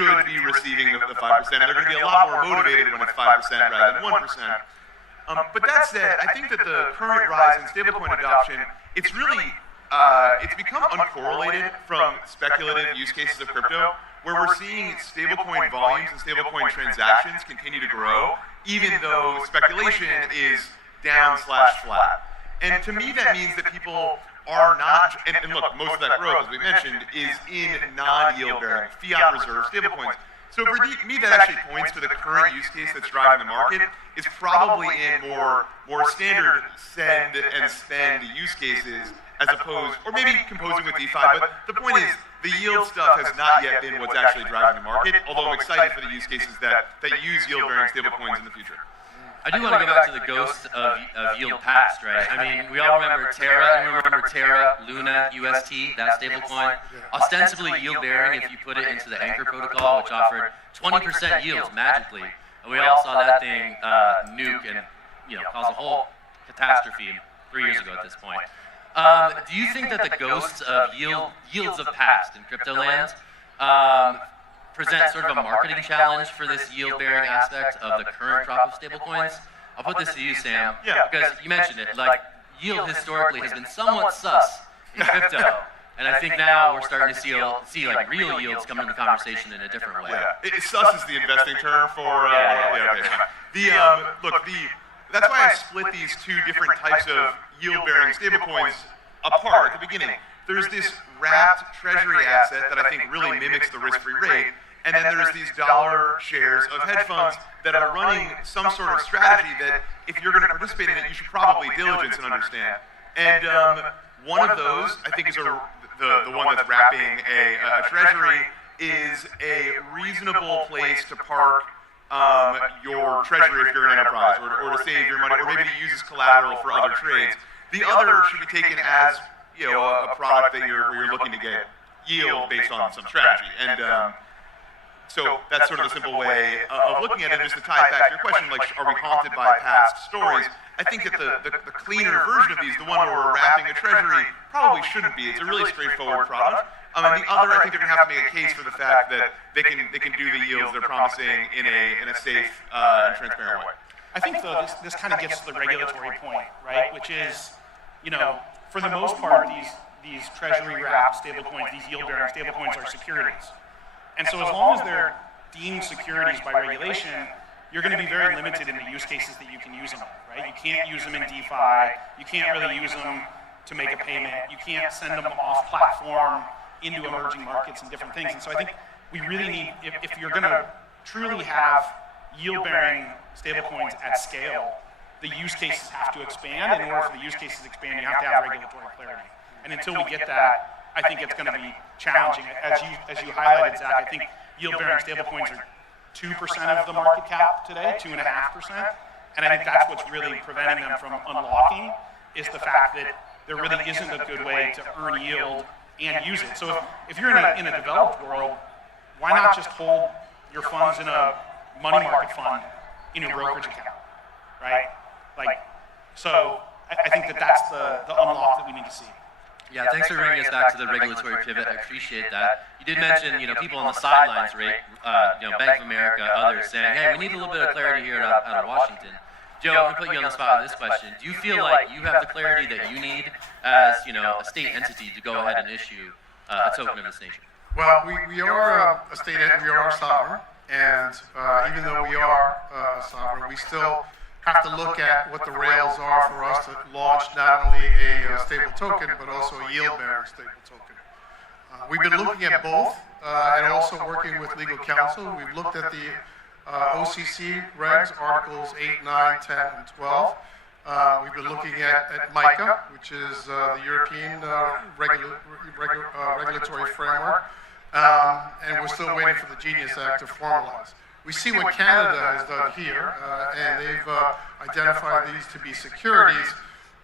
should be receiving the 5%. They're going to be a lot more motivated when it's 5% rather than 1%. But that said, I think that the current rise in stablecoin adoption, it's really, it's become uncorrelated from speculative use cases of crypto, where we're seeing stablecoin volumes and stablecoin transactions continue to grow, even though speculation is down/flat. And to me, that means that people are not, and look, most of that growth, as we mentioned, is in non-yield-bearing, fiat reserve stablecoins. So for me, that actually points to the current use case that's driving the market is probably in more standard send and spend use cases as opposed, or maybe composing with DeFi, but the point is the yield stuff has not yet been what's actually driving the market, although I'm excited for the use cases that use yield-bearing stablecoins in the future. I do want to go back to the ghost of yield past, right? I mean, we all remember Terra. You remember Terra, Luna, UST, that stablecoin. Ostensibly yield-bearing if you put it into the Anchor protocol, which offered 20% yields magically. And we all saw that thing nuke and cause a whole catastrophe 3 years ago at this point. Do you think that the ghosts of yields of past in crypto lands present sort of a marketing challenge for this yield-bearing aspect of the current crop of stablecoins? I'll put this to you, Sam, because you mentioned it. Like, yield historically has been somewhat sus in crypto, and I think now we're starting to see like real yields come into the conversation in a different way. Sus is the investing term for. That's why I split these two different types of yield-bearing stablecoins apart at the beginning. There's this wrapped treasury asset that I think really mimics the risk-free rate, and then there's these dollar shares of hedge funds that are running some sort of strategy that if you're going to participate in it, you should probably diligence and understand. And one of those, I think, is the one that's wrapping a treasury, is a reasonable place to park your treasury if you're an enterprise, or to save your money, or maybe to use as collateral for other trades. The other should be taken as a product that you're looking to get yield based on some strategy. And so that's sort of the simple way of looking at it. And just to tie it back to your question, like, are we haunted by past stories? I think that the cleaner version of these, the one where we're wrapping a treasury, probably shouldn't be. It's a really straightforward product. And the other, I think they're going to have to make a case for the fact that they can do the yields they're promising in a safe and transparent way. I think, though, this kind of gets to the regulatory point, right? Which is, for the most part, these treasury-wrapped stablecoins, these yield-bearing stablecoins are securities. And so as long as they're deemed securities by regulation, you're going to be very limited in the use cases that you can use them in, right? You can't use them in DeFi. You can't really use them to make a payment. You can't send them off-platform into emerging markets and different things. And so I think we really need, if you're going to truly have yield-bearing stablecoins at scale, the use cases have to expand. And in order for the use cases to expand, you have to have regulatory clarity. And until we get that, I think it's going to be challenging. As you highlighted, Zach, I think yield-bearing stablecoins are 2% of the market cap today, 2.5%. And I think that's what's really preventing them from unlocking, is the fact that there really isn't a good way to earn yield and use it. So if you're in a developed world, why not just hold your funds in a money market fund in your brokerage account, right? So I think that's the unlock that we need to see. Yeah, thanks for bringing us back to the regulatory pivot. I appreciate that. You did mention, people on the sidelines, right? Bank of America, others saying, hey, we need a little bit of clarity here out of Washington. Joe, I'm going to put you on the spot with this question. Do you feel like you have the clarity that you need as, a state entity to go ahead and issue a token of this nature? Well, we are a state entity, we are a sovereign, and even though we are a sovereign, we still have to look at what the rails are for us to launch not only a stable token, but also a yield-bearing stable token. We've been looking at both, and also working with legal counsel. We've looked at the OCC regs, Articles 8, 9, 10, and 12. We've been looking at MiCA, which is the European regulatory framework, and we're still waiting for the Genius Act to formalize. We see what Canada has done here, and they've identified these to be securities,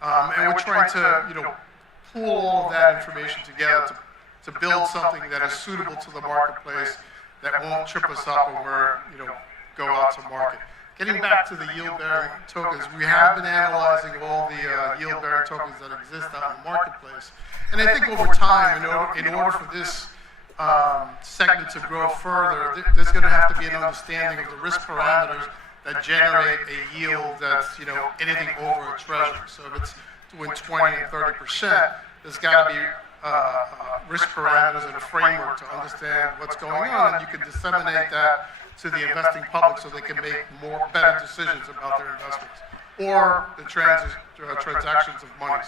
and we're trying to pull all of that information together to build something that is suitable to the marketplace, that won't trip us up when we're go out to market. Getting back to the yield-bearing tokens, we have been analyzing all the yield-bearing tokens that exist out in the marketplace, and I think over time, in order for this segment to grow further, there's going to have to be an understanding of the risk parameters that generate a yield that's, anything over a treasury. So if it's between 20 and 30%, there's got to be risk parameters and a framework to understand what's going on, and you can disseminate that to the investing public so they can make better decisions about their investments or the transactions of monies.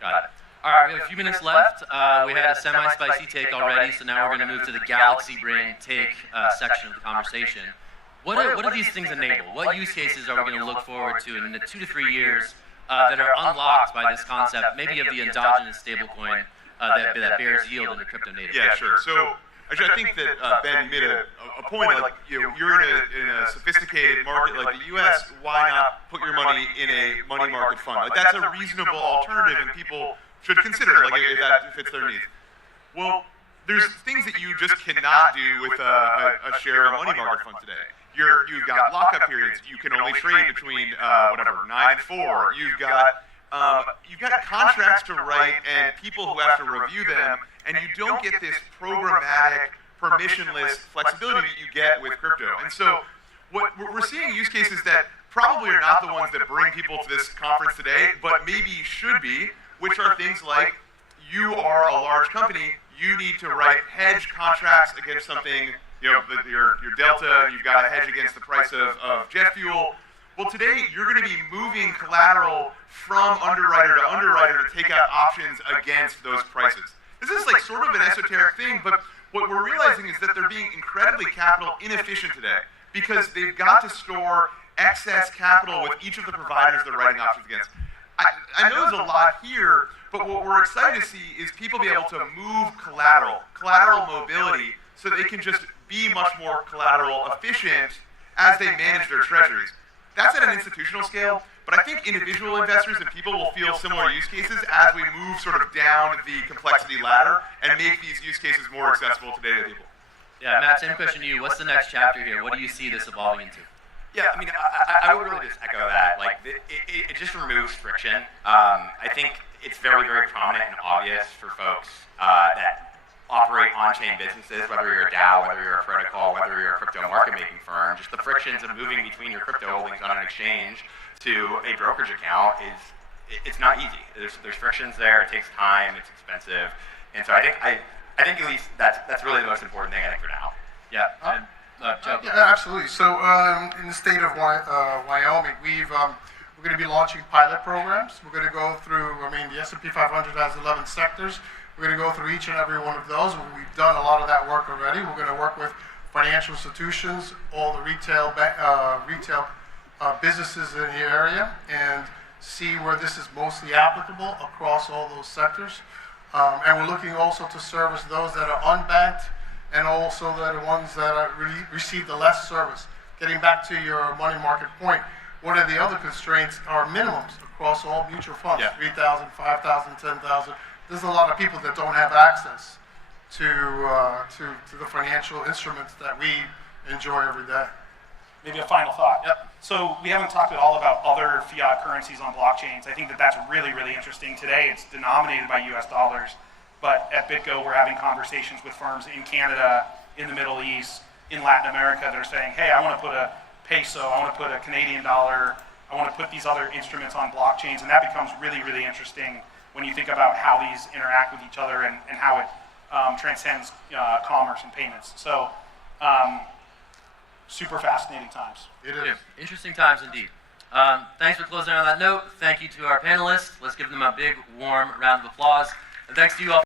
Got it. All right, we have a few minutes left. We had a semi-spicy take already, so now we're going to move to the Galaxy Brain take section of the conversation. What do these things enable? What use cases are we going to look forward to in the 2 to 3 years that are unlocked by this concept, maybe of the endogenous stablecoin that bears yield in the crypto native? Yeah, sure. So actually, I think that Ben made a point. Like, you're in a sophisticated market like the U.S. Why not put your money in a money market fund? Like, that's a reasonable alternative, and people should consider it, like if that fits their needs. Well, there's things that you just cannot do with a share of a money market fund today. You've got lockup periods. You can only trade between 9 and 4. You've got contracts to write and people who have to review them, and you don't get this programmatic, permissionless flexibility that you get with crypto. And so what we're seeing use cases that probably are not the ones that bring people to this conference today, but maybe should be, which are things like you are a large company, you need to write hedge contracts against something, your delta, and you've got to hedge against the price of jet fuel. Well, today you're going to be moving collateral from underwriter to underwriter to take out options against those prices. This is like sort of an esoteric thing, but what we're realizing is that they're being incredibly capital inefficient today because they've got to store excess capital with each of the providers they're writing options against. I know there's a lot here, but what we're excited to see is people be able to move collateral mobility, so they can just be much more collateral efficient as they manage their treasuries. That's at an institutional scale, but I think individual investors and people will feel similar use cases as we move sort of down the complexity ladder and make these use cases more accessible to daily people. Yeah, Matt, same question to you. What's the next chapter here? What do you see this evolving into? Yeah, I mean, I would really just echo that. Like, it just removes friction. I think it's very, very prominent and obvious for folks that operate on-chain businesses, whether you're a DAO, whether you're a protocol, whether you're a crypto market-making firm. Just the frictions of moving between your crypto holdings on an exchange to a brokerage account it's not easy. There's frictions there. It takes time. It's expensive, and so I think at least that's really the most important thing I think for now. Yeah. Yeah, absolutely. So in the state of Wyoming, we're going to be launching pilot programs. We're going to go through, the S&P 500 has 11 sectors. We're going to go through each and every one of those. We've done a lot of that work already. We're going to work with financial institutions, all the retail businesses in the area, and see where this is mostly applicable across all those sectors. And we're looking also to service those that are unbanked, and also the ones that are receive the less service. Getting back to your money market point, one of the other constraints are minimums across all mutual funds, Yeah. 3,000, 5,000, 10,000. There's a lot of people that don't have access to the financial instruments that we enjoy every day. Maybe a final thought. Yep. So we haven't talked at all about other fiat currencies on blockchains. I think that's really, really interesting. Today it's denominated by US dollars, but at BitGo we're having conversations with firms in Canada, in the Middle East, in Latin America that are saying, hey, I want to put a peso, I want to put a Canadian dollar, I want to put these other instruments on blockchains, and that becomes really, really interesting when you think about how these interact with each other and how it transcends commerce and payments. So super fascinating times. It is. Yeah, interesting times indeed. Thanks for closing on that note. Thank you to our panelists. Let's give them a big, warm round of applause. And thanks to you all.